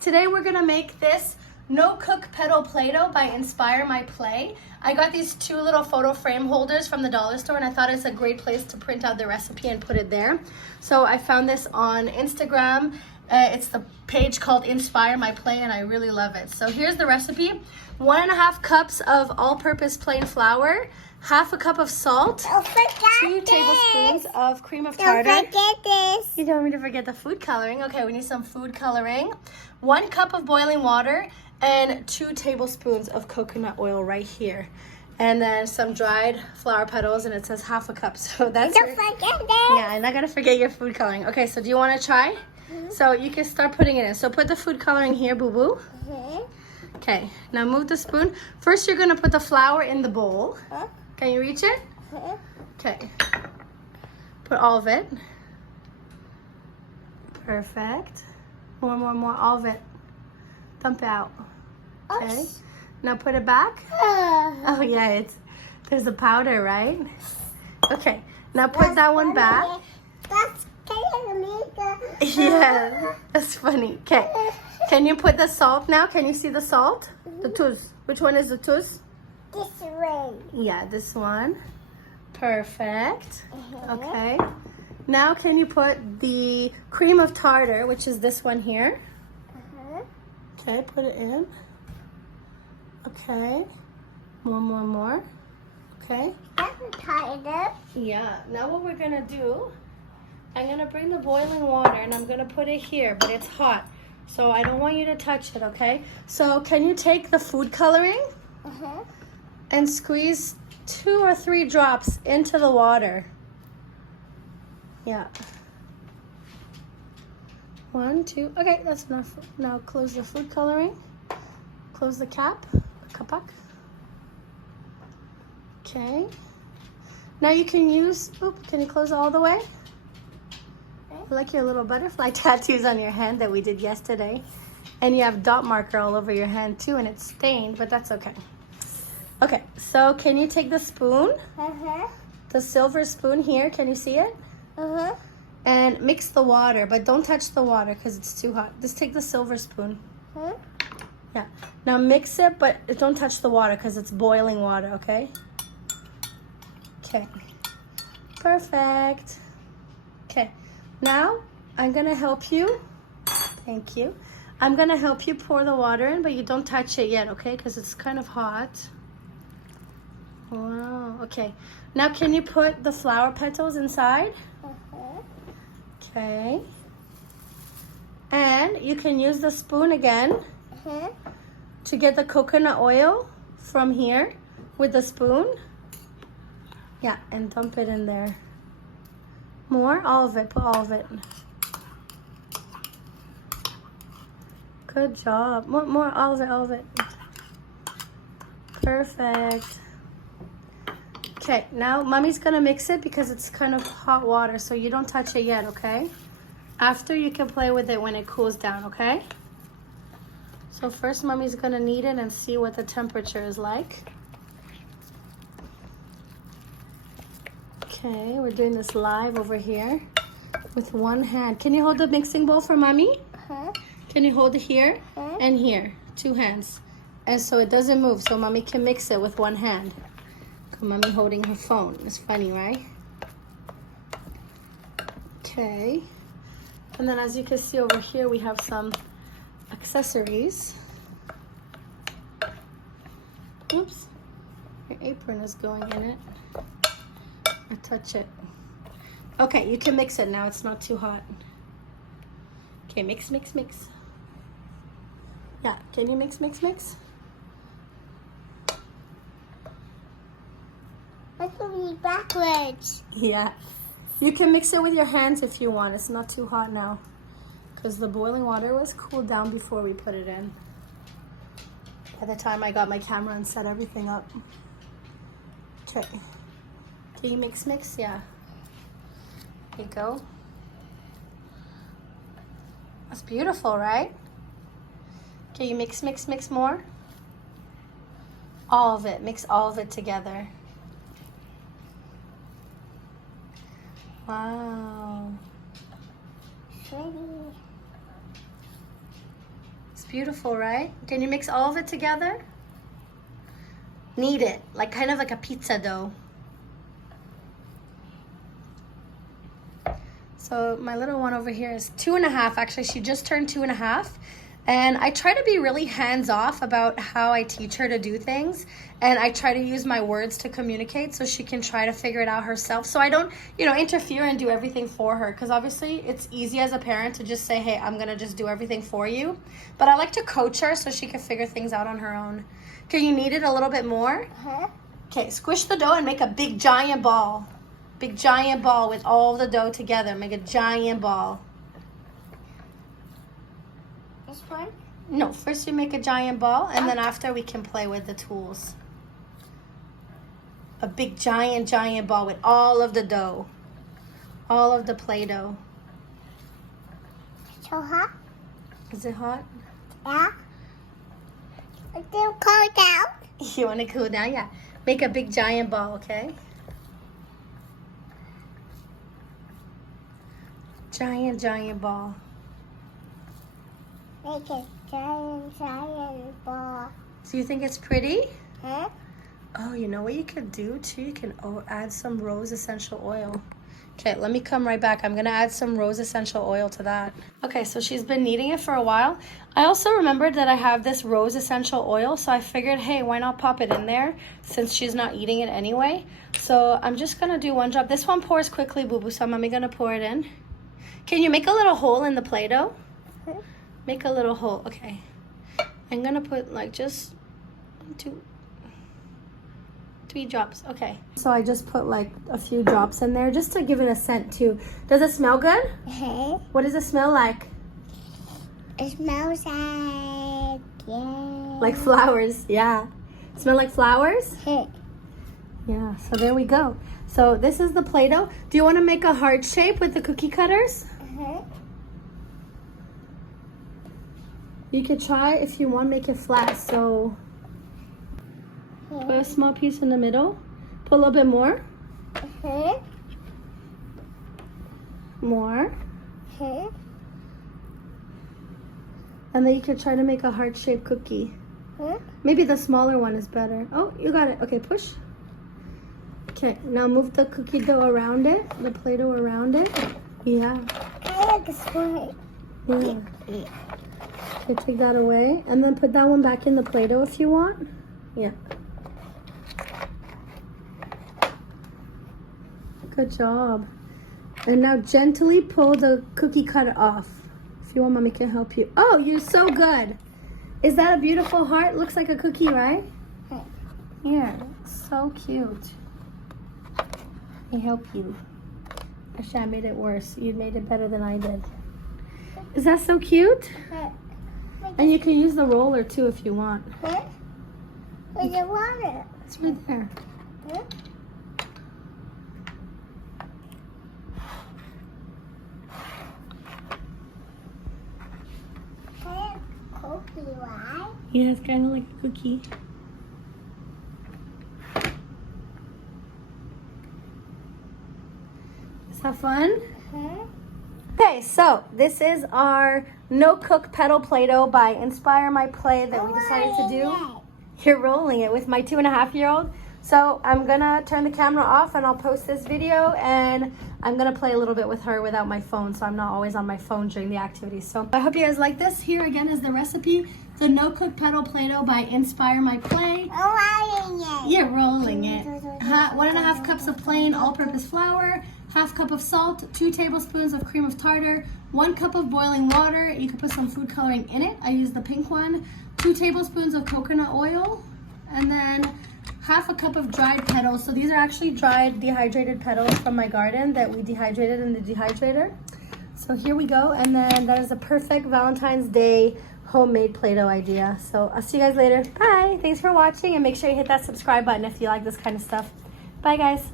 Today we're gonna make this no-cook petal Play-Doh by Inspire My Play. I got these two little photo frame holders from the dollar store and I thought it's a great place to print out the recipe and put it there. So I found this on Instagram. It's the page called Inspire My Play and I really love it. So here's the recipe. 1.5 cups of all-purpose plain flour, 1/2 cup of salt, 2 tablespoons of cream of tartar. Don't forget this. You don't want me to forget the food coloring. Okay, we need some food coloring. 1 cup of boiling water and 2 tablespoons of coconut oil right here. And then some dried flower petals, and it says 1/2 cup. So that's Don't forget this. yeah, I'm not gonna forget your food coloring. Okay, so do you want to try? So you can start putting it in. So put the food coloring here, boo-boo. Okay, now move the spoon. First, you're gonna put the flour in the bowl. Can you reach it? Okay. Put all of it. Perfect. More, all of it. Dump it out. Okay. Now put it back. Oh yeah, there's the powder, right? Okay. Now put that one back. That's Yeah, that's funny. Okay. Can you put the salt now? Can you see the salt? The tooth. Which one is the tooth? this way. Yeah, this one. Perfect. Okay. Now can you put the cream of tartar, which is this one here? Okay, put it in. Okay. More. Okay. That's tied up. Yeah. Now what we're gonna do, I'm gonna bring the boiling water and I'm gonna put it here, but it's hot. So I don't want you to touch it, okay? So can you take the food coloring and squeeze 2 or 3 drops into the water? Yeah. 1, 2. Okay, that's enough. Now close the food coloring. Close the cap. Kapak. Okay. Now you can use, can you close it all the way? I like your little butterfly tattoos on your hand that we did yesterday. And you have dot marker all over your hand too, and it's stained, but that's okay. Okay, so can you take the spoon? The silver spoon here, can you see it? And mix the water, but don't touch the water because it's too hot. Just take the silver spoon. Yeah. Now mix it, but don't touch the water because it's boiling water, okay? Okay. Perfect. Okay. Now I'm gonna help you. Thank you. I'm gonna help you pour the water in, but you don't touch it yet, okay? Because it's kind of hot. Wow. Okay. Now can you put the flower petals inside? Okay. And you can use the spoon again to get the coconut oil from here with the spoon. Yeah, and dump it in there. More? All of it. Put all of it. Good job. More. All of it. Perfect. Okay, now Mommy's gonna mix it because it's kind of hot water, so you don't touch it yet, okay? After, you can play with it when it cools down, okay? So first, Mommy's gonna knead it and see what the temperature is like. Okay, we're doing this live over here with one hand. Can you hold the mixing bowl for Mommy? Can you hold it here and here? 2 hands. And so it doesn't move, so Mommy can mix it with one hand. Mommy holding her phone. It's funny, right? Okay. And then as you can see over here, we have some accessories. Oops. Your apron is going in it. I touch it. Okay, you can mix it now. It's not too hot. Okay, mix. Yeah, can you mix? Look at me backwards. Yeah. You can mix it with your hands if you want. It's not too hot now because the boiling water was cooled down before we put it in. By the time I got my camera and set everything up. Okay. Can you mix? Yeah. There you go. That's beautiful, right? Okay, you mix more. All of it. Mix all of it together. Wow. Pretty. beautiful, right? Can you mix all of it together? Knead it, like kind of like a pizza dough. So my little one over here is 2.5. Actually, she just turned 2.5. And I try to be really hands-off about how I teach her to do things. And I try to use my words to communicate so she can try to figure it out herself. So I don't, interfere and do everything for her. Because obviously it's easy as a parent to just say, hey, I'm going to just do everything for you. But I like to coach her so she can figure things out on her own. Can you knead it a little bit more? Okay, squish the dough and make a big giant ball. Big giant ball with all the dough together. Make a giant ball. This one? No, first you make a giant ball, and then after we can play with the tools. A big giant ball with all of the dough. All of the Play-Doh. So hot? Is it hot? Yeah. It's still cold down. You want to cool down? Yeah. Make a big giant ball, okay? Giant ball. Make a giant ball. Do you think it's pretty? Huh? Oh, you know what you could do too? You can add some rose essential oil. Okay, let me come right back. I'm gonna add some rose essential oil to that. Okay, so she's been kneading it for a while. I also remembered that I have this rose essential oil, so I figured, hey, why not pop it in there since she's not eating it anyway? So I'm just gonna do one drop. This one pours quickly, boo-boo, so I'm gonna pour it in. Can you make a little hole in the Play-Doh? Make a little hole, okay. I'm gonna put like just 3 drops, okay. So I just put like a few drops in there just to give it a scent too. Does it smell good? What does it smell like? It smells like, Like flowers, yeah. Smell like flowers? Yeah, so there we go. So this is the Play-Doh. Do you want to make a heart shape with the cookie cutters? You could try, if you want, make it flat. So put a small piece in the middle. Put a little bit more. More. And then you could try to make a heart-shaped cookie. Maybe the smaller one is better. Oh, you got it. Okay, push. Okay, now move the cookie dough around it, the Play-Doh around it. Yeah. I like a spoon. Yeah. Okay, take that away. And then put that one back in the Play-Doh if you want. Yeah. Good job. And now gently pull the cookie cutter off. If you want, Mommy can help you. Oh, you're so good. Is that a beautiful heart? Looks like a cookie, right? Yeah, so cute. Let me help you. Actually, I made it worse. You made it better than I did. Is that so cute? And you can use the roller too if you want. Where's the water? It's right there. Cookie, right? Yeah, it's kind of like a cookie. Is that fun? Okay, so this is our no-cook Petal Play-Doh by Inspire My Play that we decided to do. You're rolling it with my 2.5-year-old. So I'm gonna turn the camera off and I'll post this video, and I'm gonna play a little bit with her without my phone, so I'm not always on my phone during the activities. So I hope you guys like this. Here again is the recipe. The no-cook Petal Play-Doh by Inspire My Play. You're rolling it. 1.5 cups of plain all-purpose flour, 1/2 cup of salt, 2 tablespoons of cream of tartar, 1 cup of boiling water. You can put some food coloring in it. I use the pink one. 2 tablespoons of coconut oil, and then 1/2 cup of dried petals. So these are actually dried dehydrated petals from my garden that we dehydrated in the dehydrator. So here we go, and then that is a perfect Valentine's Day homemade Play-Doh idea. So I'll see you guys later. Bye. Thanks for watching, and make sure you hit that subscribe button if you like this kind of stuff. Bye, guys.